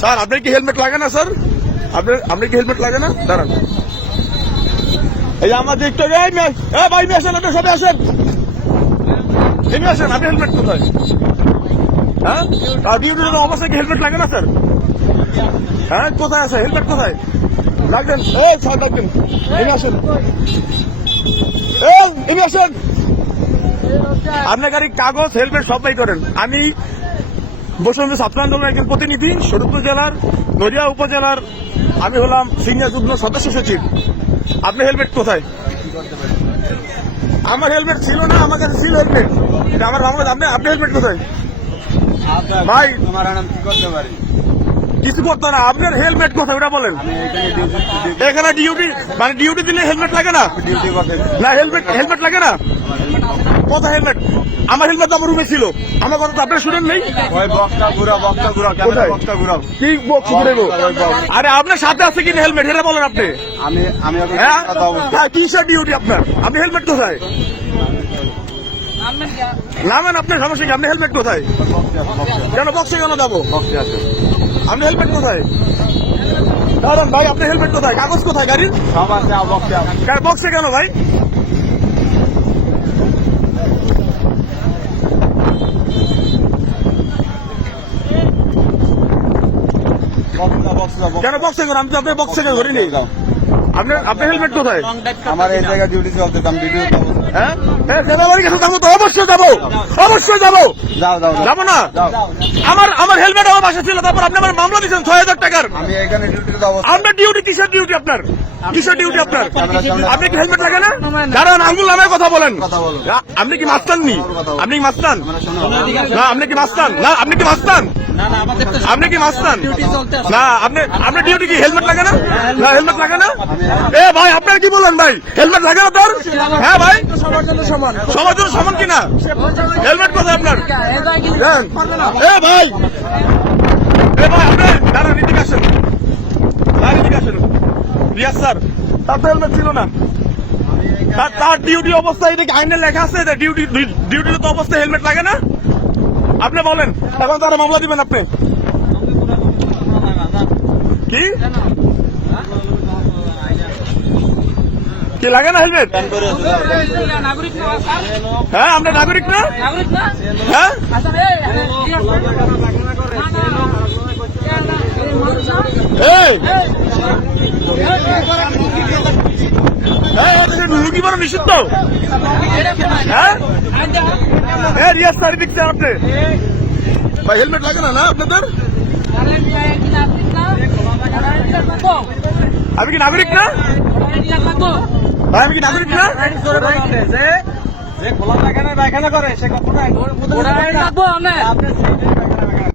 Sir আপনার কি helmet লাগে না স্যার? আপনার কি হেলমেট লাগে না? দাঁড়ান, এই আমার দেখতে ভাই নিয়ে আসেন, আপনি সবাই আসেন, নিয়ে আসেন। আপনি হেলমেট কোথায়? হ্যাঁ, ডিউটির অবস্থায় কি হেলমেট লাগে না স্যার? হ্যাঁ, কোথায় আছে হেলমেট? কোথায় লাগবেন? স্যার লাগবেন, নিয়ে আসেন, নিয়ে আসেন। আপনার গাড়ির কাগজ হেলমেট সবাই করেন। আমি বসুন্ধরা ছাত্র আন্দোলনের একজন প্রতিনিধি, শরীয়তপুর জেলার নদিয়া উপজেলার। আমি হলাম সিনিয়র যুগ্ম সদস্য সচিব। আপনার হেলমেট কোথায়? আমার হেলমেট ছিল না, আমার কাছে ছিল হেলমেট, আমার মামলা। আপনি হেলমেট কোথায় ভাই? কি করতে পারি? কিছু করতে না, আপনার হেলমেট কোথায় ওটা বলেন। এখানে ডিউটি মানে ডিউটি দিলে হেলমেট লাগে না? ডিউটি করতে না, হেলমেট লাগে না। কোথায় হেলমেট? আমার হেলমেট আমার রুমে ছিল। আমার কথা তো আপনারা শুনেন নেই? ওই বক্সটা ঘুরাও, বক্সটা ঘুরাও, কোথায়? বক্সটা ঘুরাও। কি বক্স ঘুরাবো? আরে আপনার সাথে আছে কিনা হেলমেট এটা বলেন আপনি। আমি এখন হ্যাঁ, কথা বলছি। কিসের ডিউটি আপনার? আপনি হেলমেট কোথায়? নামেন, আপনার সমস্যা কি? আপনি হেলমেট কোথায়? কেন বক্সে কেন যাবো? বক্সে আছে, আপনি হেলমেট কোথায়? দাঁড়ান ভাই, আপনার হেলমেট কোথায়? কাগজ কোথায় গাড়ির? সব আছে, বক্সে আছে। বক্সে কেন ভাই? কেন বক্সে কেন? আমি তো আপনার বক্সে কেন ধরিনি। আপনার হেলমেট কোথায়? আমার এই জায়গায় ডিউটি চলতে, আমি ডিউটি হ্যাঁ, সেনাবাহিনীর কাছে যাবো তো, অবশ্যই যাবো, অবশ্যই যাবো। যাও যাও যাবো না? আমার হেলমেট আমার বাসা ছিল, তারপর আপনি আমার মামলা দিচ্ছেন 6,000 টাকার। আমি এখানে ডিউটিতে অবস্থা। আপনার ডিউটি কিসের ডিউটি আপনার? কিসের ডিউটি আপনার? আপনি কি হেলমেট লাগে না? দাঁড়ান, আঙ্গুল নামে কথা বলেন। আপনি কি মাস্তান নি? আপনি কি মাস্তান? না, আপনি কি মাস্তান? না, আপনি কি মাস্তান? আপনি কি মাস্তান? না, আপনার ডিউটি কি হেলমেট লাগে না? না, হেলমেট লাগে না। ভাই আপনার কি বলেন ভাই? হেলমেট লাগে না তোর? হ্যাঁ ভাই, সবার জন্য সমান কিনা? হেলমেট কোথায় আপনার? ভাই, আপনি দাঁড়ান, এদিকে আসেন, এদিকে আসেন। রিয়াজ স্যার, তার তো হেলমেট ছিল না। তার ডিউটি অবস্থায় এটা আইনে লেখা আছে, ডিউটির তো অবস্থায় হেলমেট লাগে না। আপনি বলেন, এখন তারা মামলা দিবেন আপনি কি? কি লাগে না হেলমেট? হ্যাঁ, আমরা নাগরিক না? হ্যাঁ, ঢুকি বড় নিষিদ্ধ। হ্যাঁ, রিয়াজ স্যার দেখছেন আপনি ভাই, হেলমেট লাগে না? না আপনাদের? আমি কি নাগরিক না ভাই? আমি কি নাগরিক না? যে খোলা পায়খানা করে সে কখনো